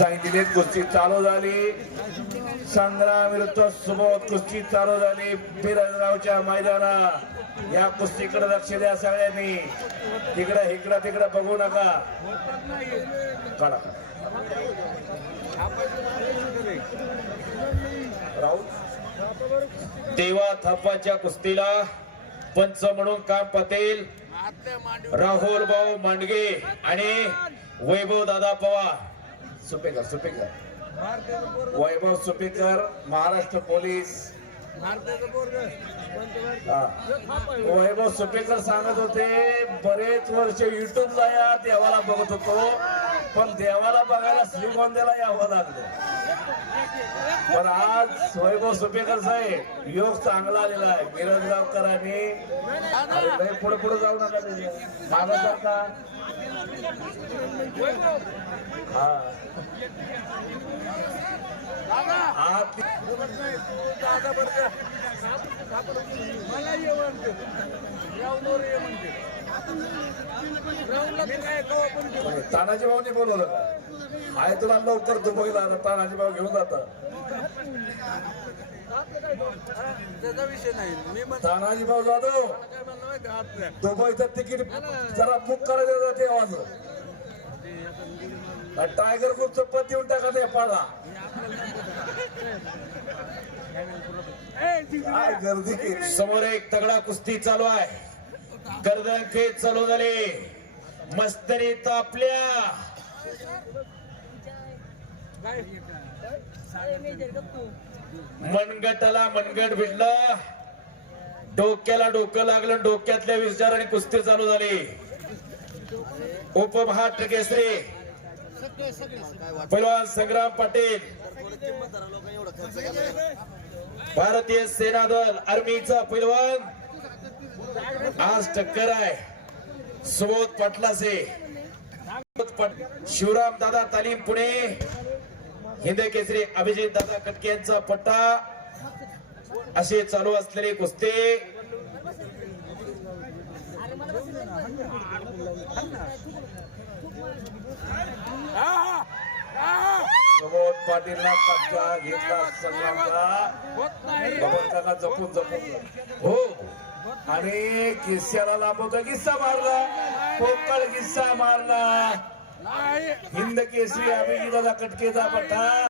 सांगितलेली कुस्ती चालू झाली. संग्राम विरुद्ध सुबोध कुस्ती चालू झाली. बिरजरावच्या मैदाना या कुस्तीकडे लक्ष द्या सगळ्यांनी. तिकडं इकडं तिकडं बघू नका. काढा राहुल. तेव्हा थापाच्या कुस्तीला पंच म्हणून काम पाटील राहुल भाऊ मांडगे आणि वैभव दादा पवार. सुपेकर सुपेकर. वैभव सुपेकर महाराष्ट्र पोलीस. वैभव सुपेकर सांगत होते बरेच वर्ष युट्यूबला या देवाला बघत होतो. पण देवाला बघायला श्रीगोंद्याला यावं लागलं. पण आज वैभव सुपेकर साहेब योग चांगला आलेला आहे. मिरजगावकरांनी पुढे पुढे जाऊ नका ती- मला ये म्हणते ये काय तानाजी भाऊनी बोलवलं का? आहे तुला लवकर दुबईला आता तानाजी भाऊ घेऊन जातात. त्याचा विषय नाही मी तानाजी भाऊ जाधव. दुबईचं तिकीट जरा बुक करायचं तेव्हाच टायगर ग्रुपचं पद देऊन टाका नेपाळला पाडा. काय गर्दी केली समोर एक तगडा कुस्ती चालू आहे. गर्दन खेळ चालू झाले. मस्तरी तापल्या. काय मनगटाला मनगट भिडलं डोक्याला डोकं लागलं डोक्यातल्या विचाराने कुस्ती चालू झाली. उपमहाराष्ट्र केसरी पैलवान संग्राम पाटील. भारतीय सेना दल आर्मीचा पैलवान. आज टक्कर आहे. सुबोध पाटलाचे. शिवराम दादा तालीम पुणे. हिंद केसरी अभिजित दादा कटके यांचा पट्टा. असे चालू असलेले कुस्ती हा, हा, हा. प्रमोद पाटीलला कब्जा घेतला संग्रामचा जपून जपून. हो. आणि किस्स्याला लांबवता. किस्सा मारला. पोकळ किस्सा मारला. हिंद केसरी अभिजित दादा कटकेचा पट्टा